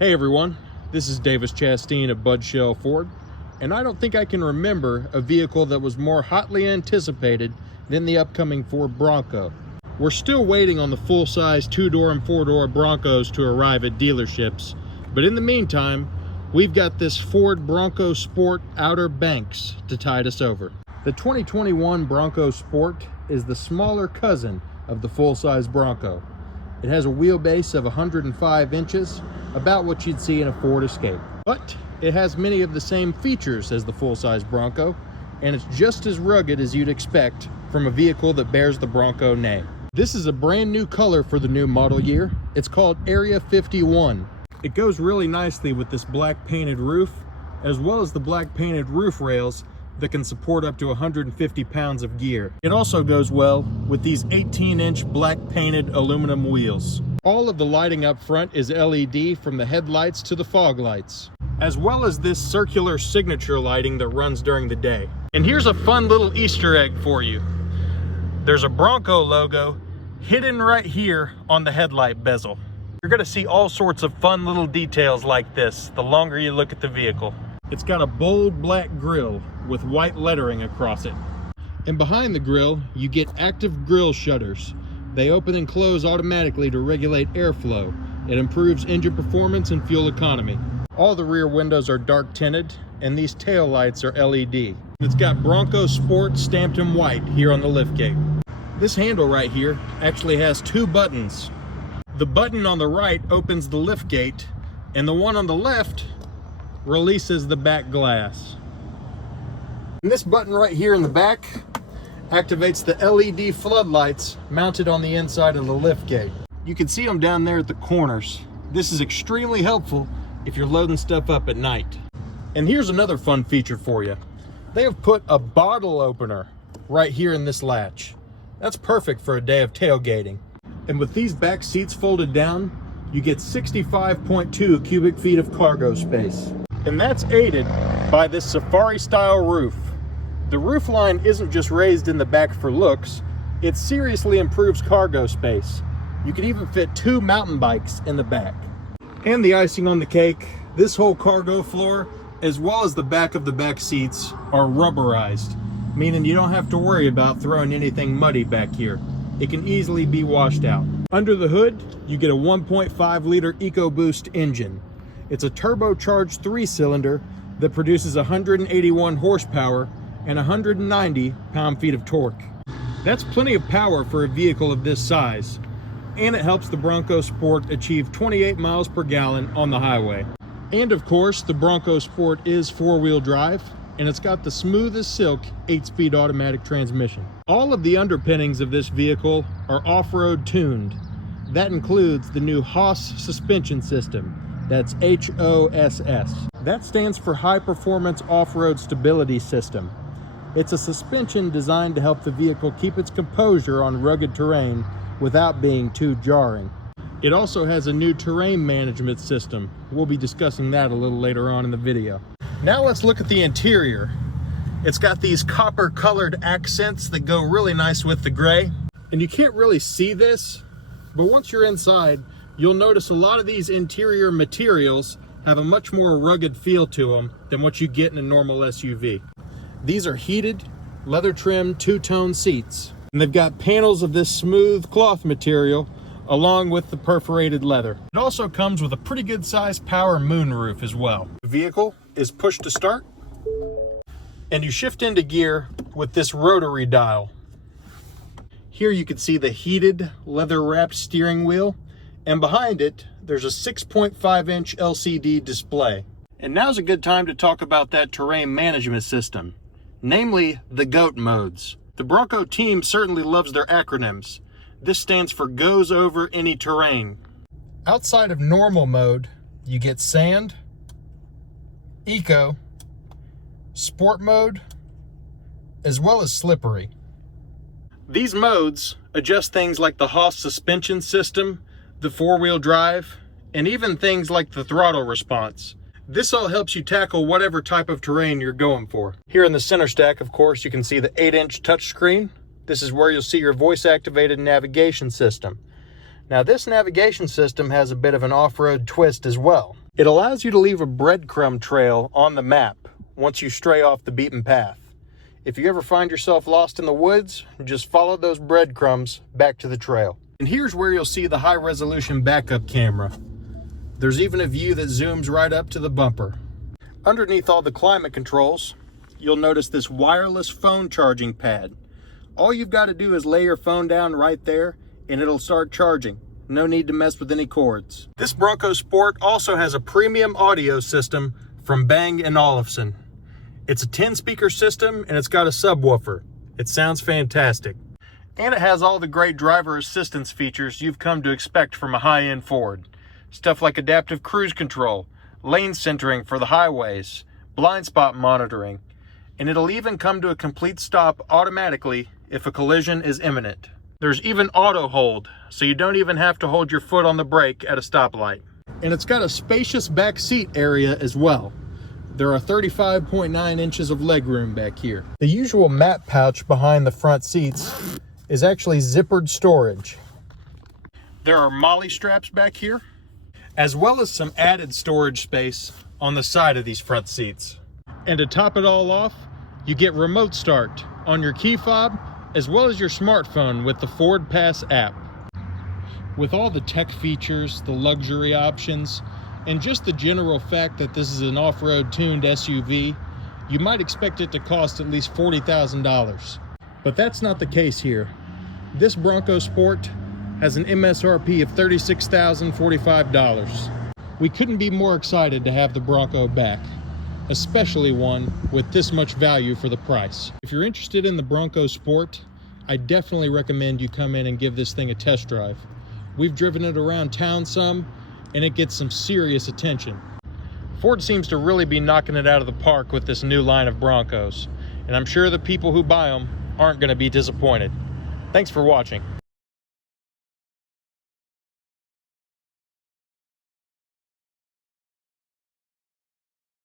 Hey everyone, this is Davis Chastain of Budshell Ford, and I don't think I can remember a vehicle that was more hotly anticipated than the upcoming Ford Bronco. We're still waiting on the full-size 2-door and 4-door Broncos to arrive at dealerships, but in the meantime, we've got this Ford Bronco Sport Outer Banks to tide us over. The 2021 Bronco Sport is the smaller cousin of the full-size Bronco. It has a wheelbase of 105 inches, about what you'd see in a Ford Escape. But it has many of the same features as the full-size Bronco, and it's just as rugged as you'd expect from a vehicle that bears the Bronco name. This is a brand new color for the new model year. It's called Area 51. It goes really nicely with this black painted roof, as well as the black painted roof rails that can support up to 150 pounds of gear. It also goes well with these 18-inch black painted aluminum wheels. All of the lighting up front is LED, from the headlights to the fog lights, as well as this circular signature lighting that runs during the day. And here's a fun little Easter egg for you. There's a Bronco logo hidden right here on the headlight bezel. You're gonna see all sorts of fun little details like this the longer you look at the vehicle. It's got a bold black grille with white lettering across it. And behind the grille, you get active grille shutters. They open and close automatically to regulate airflow. It improves engine performance and fuel economy. All the rear windows are dark tinted, and these tail lights are LED. It's got Bronco Sport stamped in white here on the liftgate. This handle right here actually has two buttons. The button on the right opens the liftgate, and the one on the left releases the back glass. And this button right here in the back activates the LED floodlights mounted on the inside of the liftgate. You can see them down there at the corners. This is extremely helpful if you're loading stuff up at night. And here's another fun feature for you. They have put a bottle opener right here in this latch. That's perfect for a day of tailgating. And with these back seats folded down, you get 65.2 cubic feet of cargo space. And that's aided by this safari style roof. The roof line isn't just raised in the back for looks, it seriously improves cargo space. You can even fit 2 mountain bikes in the back. And the icing on the cake, this whole cargo floor, as well as the back of the back seats, are rubberized, meaning you don't have to worry about throwing anything muddy back here. It can easily be washed out. Under the hood, you get a 1.5 liter EcoBoost engine. It's a turbocharged 3-cylinder that produces 181 horsepower and 190 pound-feet of torque. That's plenty of power for a vehicle of this size, and it helps the Bronco Sport achieve 28 miles per gallon on the highway. And of course, the Bronco Sport is 4-wheel drive, and it's got the smooth as silk 8-speed automatic transmission. All of the underpinnings of this vehicle are off-road tuned. That includes the new Haas suspension system. That's HOSS. That stands for High Performance Off-Road Stability System. It's a suspension designed to help the vehicle keep its composure on rugged terrain without being too jarring. It also has a new terrain management system. We'll be discussing that a little later on in the video. Now let's look at the interior. It's got these copper colored accents that go really nice with the gray. And you can't really see this, but once you're inside, you'll notice a lot of these interior materials have a much more rugged feel to them than what you get in a normal SUV. These are heated, leather-trimmed, 2-tone seats. And they've got panels of this smooth cloth material along with the perforated leather. It also comes with a pretty good sized power moonroof as well. The vehicle is push to start, and you shift into gear with this rotary dial. Here you can see the heated leather-wrapped steering wheel, and behind it there's a 6.5-inch LCD display. And now's a good time to talk about that terrain management system, namely the GOAT modes. The Bronco team certainly loves their acronyms. This stands for Goes Over Any Terrain. Outside of normal mode, you get sand, eco, sport mode, as well as slippery. These modes adjust things like the Haas suspension system, the 4-wheel drive, and even things like the throttle response. This all helps you tackle whatever type of terrain you're going for. Here in the center stack, of course, you can see the 8-inch touchscreen. This is where you'll see your voice-activated navigation system. Now, this navigation system has a bit of an off-road twist as well. It allows you to leave a breadcrumb trail on the map once you stray off the beaten path. If you ever find yourself lost in the woods, just follow those breadcrumbs back to the trail. And here's where you'll see the high-resolution backup camera. There's even a view that zooms right up to the bumper. Underneath all the climate controls, you'll notice this wireless phone charging pad. All you've got to do is lay your phone down right there and it'll start charging. No need to mess with any cords. This Bronco Sport also has a premium audio system from Bang & Olufsen. It's a 10-speaker system and it's got a subwoofer. It sounds fantastic. And it has all the great driver assistance features you've come to expect from a high-end Ford. Stuff like adaptive cruise control, lane centering for the highways, blind spot monitoring, and it'll even come to a complete stop automatically if a collision is imminent. There's even auto hold, so you don't even have to hold your foot on the brake at a stoplight. And it's got a spacious back seat area as well. There are 35.9 inches of legroom back here. The usual map pouch behind the front seats is actually zippered storage. There are MOLLE straps back here, as well as some added storage space on the side of these front seats. And to top it all off, you get remote start on your key fob, as well as your smartphone with the Ford Pass app. With all the tech features, the luxury options, and just the general fact that this is an off-road tuned SUV, you might expect it to cost at least $40,000. But that's not the case here. This Bronco Sport has an MSRP of $36,045. We couldn't be more excited to have the Bronco back, especially one with this much value for the price. If you're interested in the Bronco Sport, I definitely recommend you come in and give this thing a test drive. We've driven it around town some, and it gets some serious attention. Ford seems to really be knocking it out of the park with this new line of Broncos, and I'm sure the people who buy them aren't going to be disappointed. Thanks for watching.